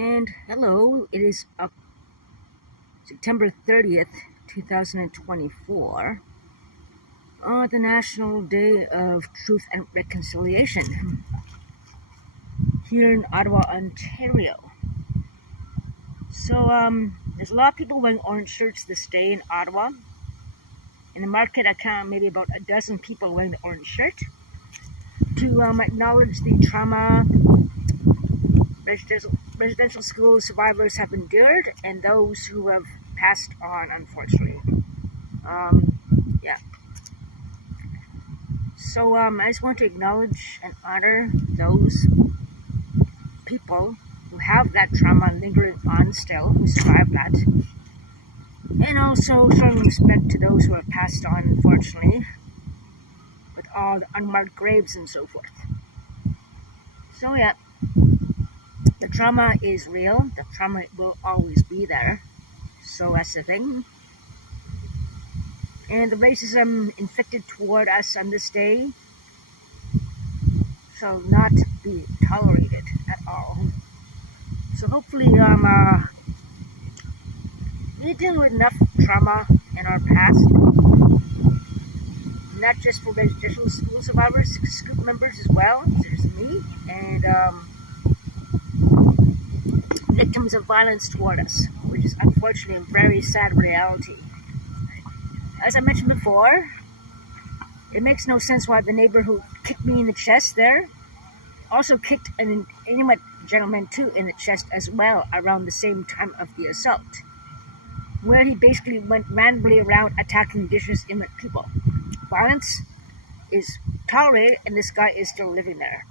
And hello, it is September 30th, 2024, the National Day of Truth and Reconciliation here in Ottawa, Ontario. So, there's a lot of people wearing orange shirts this day in Ottawa. In the market, I count maybe about a dozen people wearing the orange shirt to acknowledge the trauma residential school survivors have endured and those who have passed on, unfortunately. Yeah. So I just want to acknowledge and honor those people who have that trauma lingering on still, who survived that. And also showing respect to those who have passed on, unfortunately, with all the unmarked graves and so forth. So yeah, the trauma is real. The trauma will always be there. So that's the thing. And the racism inflicted toward us on this day shall not be tolerated at all. So hopefully, we deal with enough trauma in our past, not just for residential school survivors, school members as well. There's me and victims of violence toward us, which is unfortunately a very sad reality. As I mentioned before, it makes no sense why the neighbor who kicked me in the chest there also kicked an Inuit gentleman too in the chest as well around the same time of the assault, where he basically went randomly around attacking Indigenous Inuit people. Violence is tolerated and this guy is still living there.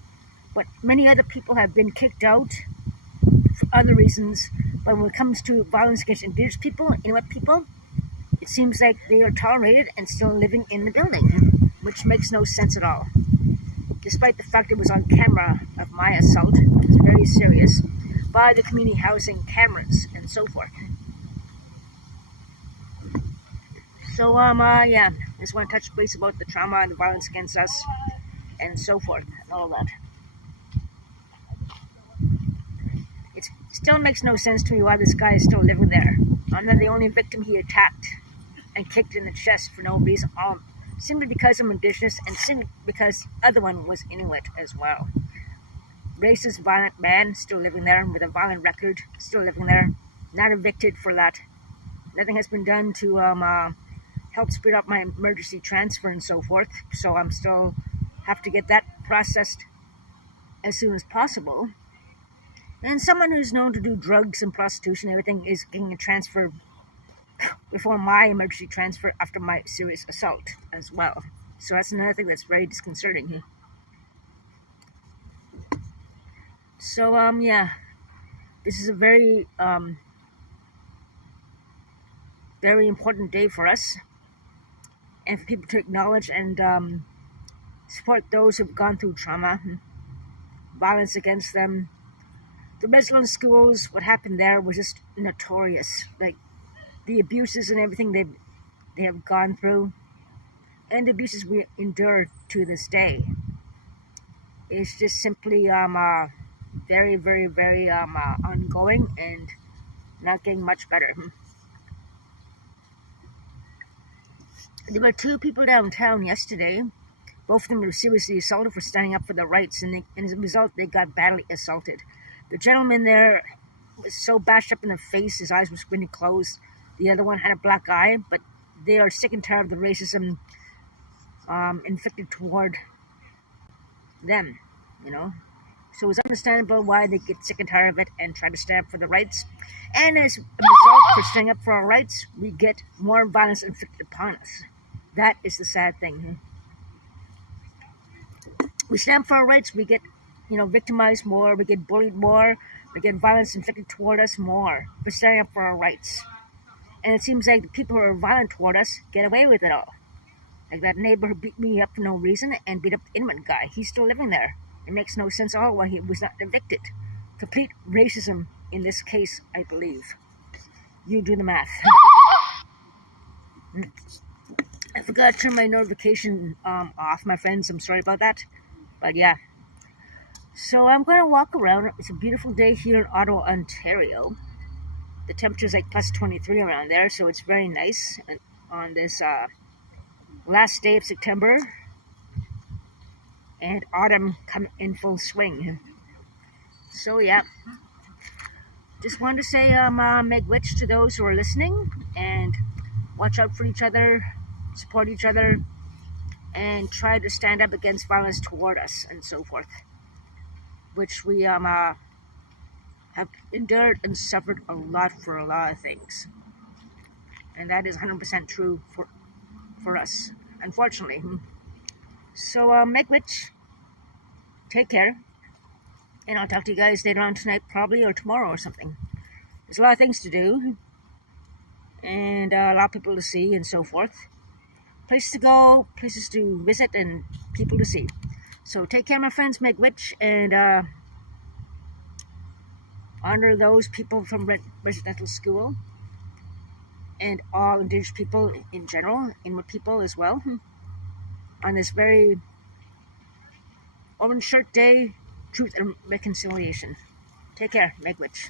But many other people have been kicked out for other reasons, but when it comes to violence against Indigenous people, Inuit people, it seems like they are tolerated and still living in the building, which makes no sense at all. Despite the fact it was on camera of my assault, it was very serious, by the community housing cameras and so forth. So, yeah, I just want to touch base about the trauma and the violence against us and so forth and all that. It still makes no sense to me why this guy is still living there. I'm not the only victim he attacked and kicked in the chest for no reason, simply because I'm Indigenous and simply because the other one was Inuit as well. Racist, violent man still living there with a violent record, still living there, not evicted for that. Nothing has been done to help speed up my emergency transfer and so forth, so I'm still have to get that processed as soon as possible. And someone who's known to do drugs and prostitution and everything is getting a transfer before my emergency transfer after my serious assault as well. So that's another thing that's very disconcerting. So yeah, this is a very very important day for us and for people to acknowledge and support those who've gone through trauma, violence against them. The residential schools, what happened there was just notorious. Like the abuses and everything they have gone through, and the abuses we endure to this day, is just simply very, very, very ongoing and not getting much better. There were two people downtown yesterday. Both of them were seriously assaulted for standing up for their rights, and as a result, they got badly assaulted. The gentleman there was so bashed up in the face, his eyes were squinting closed. The other one had a black eye, but they are sick and tired of the racism inflicted toward them, you know. So it's understandable why they get sick and tired of it and try to stand up for their rights. And as a result, for standing up for our rights, we get more violence inflicted upon us. That is the sad thing. We stand up for our rights, we get, victimized more, we get bullied more, we get violence inflicted toward us more for standing up for our rights. And it seems like the people who are violent toward us get away with it all. Like that neighbor who beat me up for no reason and beat up the Inuit guy. He's still living there. It makes no sense at all why he was not evicted. Complete racism in this case, I believe. You do the math. I forgot to turn my notification off, my friends. I'm sorry about that. But yeah. So I'm going to walk around. It's a beautiful day here in Ottawa, Ontario. The temperature is like plus 23 around there, so it's very nice. And on this last day of September, and autumn come in full swing. So yeah, just wanted to say Meg Witch to those who are listening, and watch out for each other, support each other, and try to stand up against violence toward us and so forth, which we have endured and suffered a lot for a lot of things, and that is 100% true for us, unfortunately. So Meg Witch, take care, and I'll talk to you guys later on tonight, probably, or tomorrow or something. There's a lot of things to do, and a lot of people to see and so forth. Places to go, places to visit, and people to see. So take care, my friends. Meg Witch, and honor those people from residential school, and all Indigenous people in general, Inuit people as well, on this very Orange Shirt Day, Truth and Reconciliation. Take care, Meg Witch.